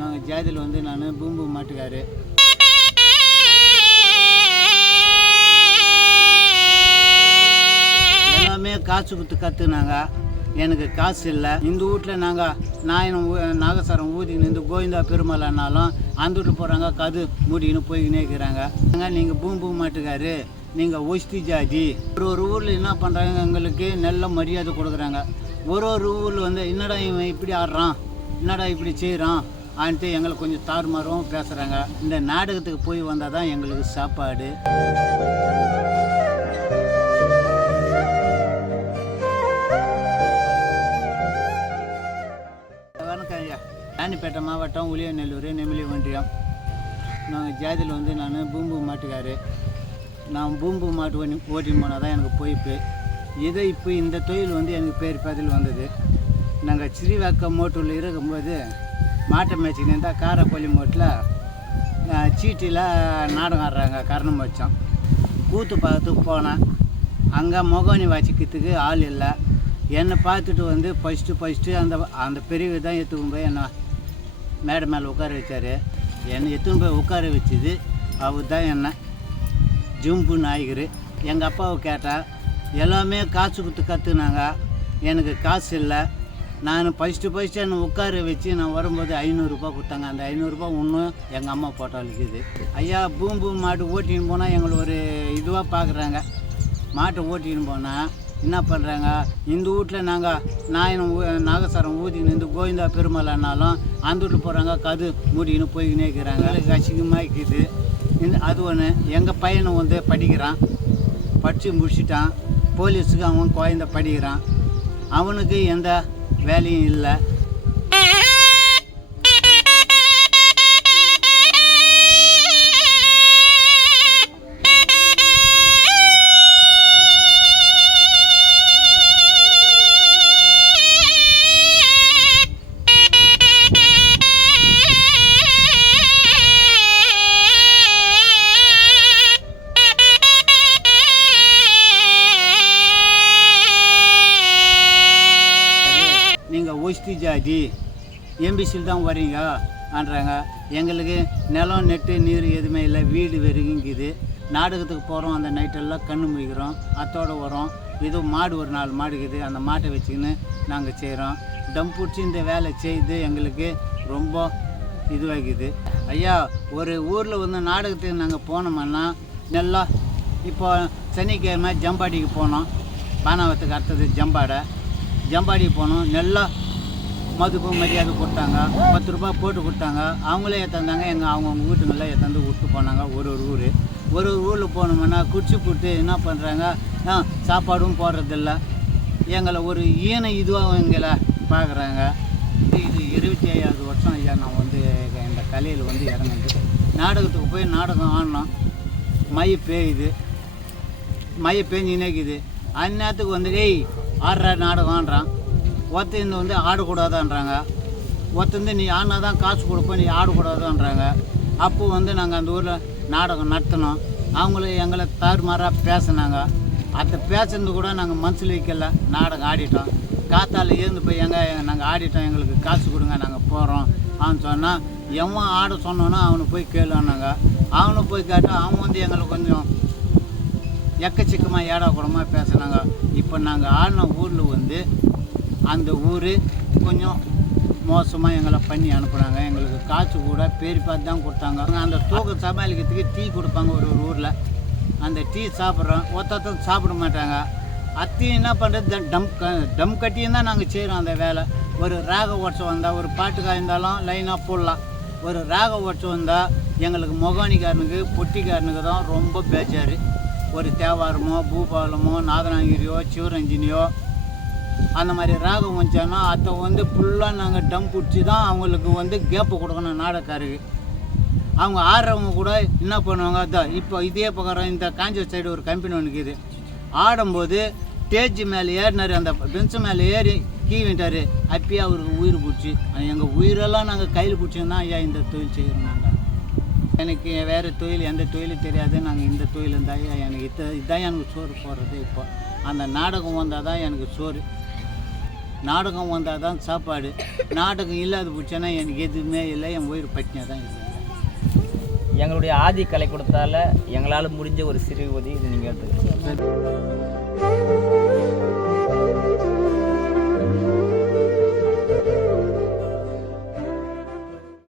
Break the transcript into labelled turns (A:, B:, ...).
A: நாங்கள் ஜாதியில் வந்து நான் பூம்பு மாட்டுக்காரு. எல்லாமே காசு கொடுத்து கற்றுனாங்க எனக்கு காசு இல்லை. இந்த வீட்டில் நாங்கள் நாயனம் நாகசாரம் ஊதிக்கின்னு இந்த கோவிந்தா பெருமலைனாலும் அந்த வீட்டில் போகிறாங்க கது மூடிக்கின்னு போய்கினே இருக்கிறாங்க நீங்கள் பூம்பு மாட்டுக்காரு. நீங்கள் ஒஸ்தி ஜாதி. ஒரு ஒரு ஊரில் என்ன பண்ணுறாங்க எங்களுக்கு நல்ல மரியாதை கொடுக்குறாங்க. ஒரு ஒரு ஊரில் வந்து என்னடா இவன் இப்படி ஆடுறான்? என்னடா இப்படி செய்கிறான் ஆன்ட்டு எங்களுக்கு கொஞ்சம் தாறுமாறும் பேசுகிறாங்க இந்த நாடகத்துக்கு போய் வந்தால் தான் எங்களுக்கு சாப்பாடு. வணக்கம் ஐயா. ராணிப்பேட்டை மாவட்டம் உளியநல்லூர் நெமிலி ஒன்றியம். நாங்கள் ஜாதியில் வந்து நான் பூம்பு மாட்டுக்காரு. நான் பூம்பு மாட்டு ஓட்டி ஓட்டின்னு போனால் தான் எனக்கு பொய்ப்பு. இதை இப்போ இந்த தொழில் வந்து எனக்கு பேர் பதில் வந்தது. நாங்கள் ஸ்ரீவாக்கம் மோட்டூரில் இருக்கும்போது மாட்டை மேய்ச்சிக்கிட்டு இருந்தால் காரப்பள்ளி மோட்டில் சீட்டில் நாடகம் ஆடுறாங்க கரணம் வச்சோம் கூத்து பார்க்கறதுக்கு போனேன். அங்கே முகவனி வாசிக்கிறதுக்கு ஆள் இல்லை. என்னை பார்த்துட்டு வந்து ஃபஸ்ட்டு ஃபஸ்ட்டு அந்த அந்த பெரியவை தான் எடுத்துன்னு போய் என்னை மேடை மேலே உட்கார வச்சார். என்னை எடுத்துன்னு போய் உட்கார வச்சது அவர் தான் என்ன. ஜும்பு நாயகர். எங்கள் அப்பாவை கேட்டால் எல்லாமே காசு கொடுத்து கற்றுனாங்க எனக்கு காசு இல்லை. நான் ஃபஸ்ட்டு ஃபஸ்ட்டு என்னை உட்கார வச்சு நான் வரும்போது ஐநூறுரூபா கொடுத்தாங்க. அந்த ஐநூறுரூபா இன்னும் எங்கள் அம்மா போட்டால் இருக்குது ஐயா பூம்பு மாட்டு ஓட்டின்னு போனால் எங்களை ஒரு இதுவாக பார்க்குறாங்க மாட்டை ஓட்டின்னு போனால் என்ன பண்ணுறாங்க இந்த வீட்டில் நாங்கள் நாயனம் ஊ- நாகசாரம் ஊதிக்கின்னு இந்த கோவிந்தா பெருமலைனாலும் அந்த வீட்டில் போகிறாங்க கது மூடிக்கின்னு போய்கினே இருக்கிறாங்க. எனக்கு அசிங்கமாக இருக்குது. இந்த அது ஒன்று எங்கள் பையனை வந்து படிக்கிறான். படித்து முடிச்சிட்டான். போலீஸுக்கு அவன் குழந்த படிக்கிறான். அவனுக்கு எந்த வேலையும் இல்லை எஸ்டி ஜாதி எம்பிசியில் தான் வரீங்க ஆன்றாங்க. எங்களுக்கு நிலம் நெட்டு நீர் எதுவுமே இல்லை. வீடு வெறுங்கிக்குது. நாடகத்துக்கு போகிறோம் அந்த நைட்டெல்லாம் கண்ணு முடிக்கிறோம் அத்தோட வரோம். ஏதோ மாடு ஒரு நாலு மாடு இருக்குது. அந்த மாட்டை வச்சுக்கின்னு நாங்கள் செய்கிறோம் டம் பிடிச்சி இந்த வேலை செய்து எங்களுக்கு ரொம்ப இதுவாகிது ஐயா ஒரு ஊரில் வந்து நாடகத்துக்கு நாங்கள் போனோம்னா நல்லா இப்போ சனிக்கிழமை ஜம்பாடிக்கு போனோம். பானாவத்துக்கு அடுத்தது ஜம்பாடை. ஜம்பாடிக்கு போனோம். நல்லா மதுப்பு மரியாதை கொடுத்தாங்க பத்து ரூபாய் போட்டு கொடுத்தாங்க. அவங்களே ஏற்றாந்தாங்க எங்கள் அவங்கவுங்க வீட்டுங்களில் ஏற்றாந்து விட்டு போனாங்க ஒரு ஒரு ஊர். ஒரு ஒரு ஊரில் போனோம்னா குடிச்சு போட்டு என்ன பண்ணுறாங்க ஆ சாப்பாடும் போடுறதில்ல. எங்களை ஒரு ஈன இதுவாக எங்களை பார்க்குறாங்க. இது இருபத்தி ஐயாவது வருஷம் ஐயா நான் வந்து இந்த கலையில் வந்து இறங்குது நாடகத்துக்கு போய் நாடகம் ஆடினோம். மழை பேயுது மைய பேஞ்சினே நினைக்குது. அந்நேரத்துக்கு வந்து டேய் ஆடுற நாடகம் ஆடுறான். ஒருத்தந்து வந்து ஆடக்கூடாதான்றாங்க. ஒருத்தந்து நீ ஆடினா தான் காசு கொடுப்போம் நீ ஆடக்கூடாதான்றாங்க. அப்போ வந்து நாங்கள் அந்த ஊரில் நாடகம் நடத்தினோம். அவங்களும் எங்களை தாறுமாறாக பேசினாங்க. அந்த பேசுனது கூட நாங்கள் மனசில் வைக்கல. நாடகம் ஆடிட்டோம். காத்தால இருந்து போய் எங்கே நாங்கள் ஆடிட்டோம். எங்களுக்கு காசு கொடுங்க நாங்கள் போகிறோம் அவன் சொன்னால் எவன் ஆட சொன்னோன்னா அவனை போய் கேளுனாங்க அவனை போய் கேட்டால் அவன் வந்து எங்களுக்கு கொஞ்சம் எக்கச்சக்கமாக ஏடா கூடமாக பேசுனாங்க. இப்போ நாங்கள் ஆடின ஊரில் வந்து அந்த ஊர் கொஞ்சம் மோசமாக எங்களை பண்ணி அனுப்புகிறாங்க எங்களுக்கு காசு கூட பேரி பார்த்து தான் கொடுத்தாங்க. அந்த தூக்கம் சமாளிக்கிறதுக்கு டீ கொடுப்பாங்க ஒரு ஒரு ஊரில். அந்த டீ சாப்பிட்றோம். ஒருத்தர் சாப்பிட மாட்டாங்க. அத்தையும் என்ன பண்ணுறது டம் க டம் கட்டியும் தான் நாங்கள் செய்கிறோம் அந்த வேலை. ஒரு ராக உடச்சம் வந்தால் ஒரு பாட்டுக்காக இருந்தாலும் லைனாக போடலாம். ஒரு ராக உடச்சம் வந்தால் எங்களுக்கு முகாணிக்காரனுக்கு பொட்டிக்காரனுக்கு தான் ரொம்ப பேச்சார் ஒரு தேவாரமோ பூபாலமோ நாதனாங்கிரியோ சிவரஞ்சினியோ அந்த மாதிரி ராகம் வந்துச்சோன்னா அதை வந்து ஃபுல்லாக நாங்கள் டம் பிடிச்சி தான் அவங்களுக்கு வந்து கேப்பு கொடுக்கணும் நாடக்காருக்கு அவங்க ஆடுறவங்க கூட என்ன பண்ணுவாங்க அதான் இப்போ இதே பக்கம் இந்த காஞ்சி சைடு ஒரு கம்பெனி ஒன்று இருக்குது. ஆடும்போது ஸ்டேஜ் மேலே ஏறினார் அந்த பெஞ்ச் மேலே ஏறி கீவிட்டார் அப்பயே அவருக்கு உயிர் பிடிச்சி எங்கள் உயிரெல்லாம் நாங்கள் கையில் பிடிச்சோன்னா ஐயா இந்த தொழில் செய்கிறோம் நாங்கள் எனக்கு வேறு தொழில் எந்த தொழிலும் தெரியாது. நாங்கள் இந்த தொழில் இருந்தால் எனக்கு இத இதான் எனக்கு சோறு போடுறது இப்போ. அந்த நாடகம் வந்தால் தான் எனக்கு சோறு. நாடகம் வந்தால் தான் சாப்பாடு. நாடகம் இல்லாத போச்சுன்னா எனக்கு எதுவுமே இல்லை. என் உயிர் பட்டினியாக தான் இருக்குது
B: எங்களுடைய ஆதி கலை கொடுத்தால எங்களால் முடிஞ்ச ஒரு சிறு உதவி இது நீங்கள் எடுத்துக்கலாம்
A: சரி